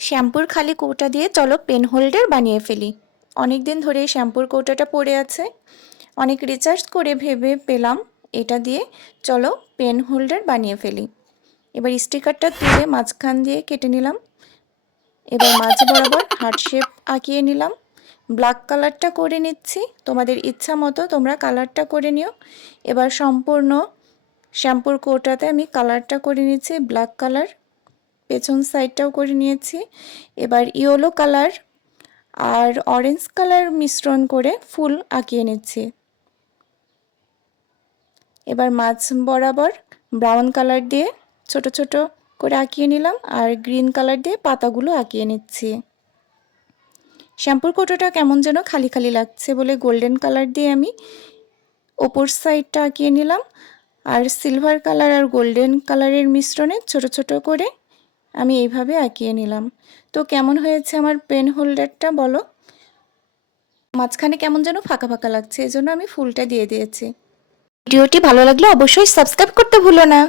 শ্যাম্পুর খালি কৌটা দিয়ে চলো পেন হোল্ডার বানিয়ে ফেলি। অনেক দিন ধরে শ্যাম্পুর কৌটাটা পড়ে আছে, অনেক রিসার্চ করে ভেবে পেলাম এটা দিয়ে চলো পেন হোল্ডার বানিয়ে ফেলি। এবার স্টিকারটা তুলে মাঝখান দিয়ে কেটে নিলাম। এবার মাঝ বরাবর হার্ট শেপ আঁকিয়ে নিলাম। ব্ল্যাক কালারটা করে নিচ্ছি, তোমাদের ইচ্ছা মতো তোমরা কালারটা করে নিও। এবার সম্পূর্ণ শ্যাম্পুর কৌটাতে আমি কালারটা করে নিচ্ছি ব্ল্যাক কালার, পেছন সাইডটাও করে নিয়েছি। এবার ইয়েলো কালার আর অরেঞ্জ কালার মিশ্রণ করে ফুল আঁকিয়ে নিচ্ছি। এবার মাঝ বরাবর ব্রাউন কালার দিয়ে ছোট ছোট করে আঁকিয়ে নিলাম আর গ্রিন কালার দিয়ে পাতাগুলো আঁকিয়ে নিচ্ছি। শ্যাম্পুর কৌটোটা কেমন যেন খালি খালি লাগছে বলে গোল্ডেন কালার দিয়ে আমি ওপর সাইডটা আঁকিয়ে নিলাম আর সিলভার কালার আর গোল্ডেন কালারের মিশ্রণে ছোট ছোট করে আমি এইভাবে আঁকিয়ে নিলাম। তো কেমন হয়েছে আমার পেন হোল্ডারটা বলো? মাঝখানে কেমন যেন ফাঁকা ফাঁকা লাগছে, এজন্য আমি ফুলটা দিয়ে দিয়েছি। ভিডিওটি ভালো লাগলে অবশ্যই সাবস্ক্রাইব করতে ভুলো না।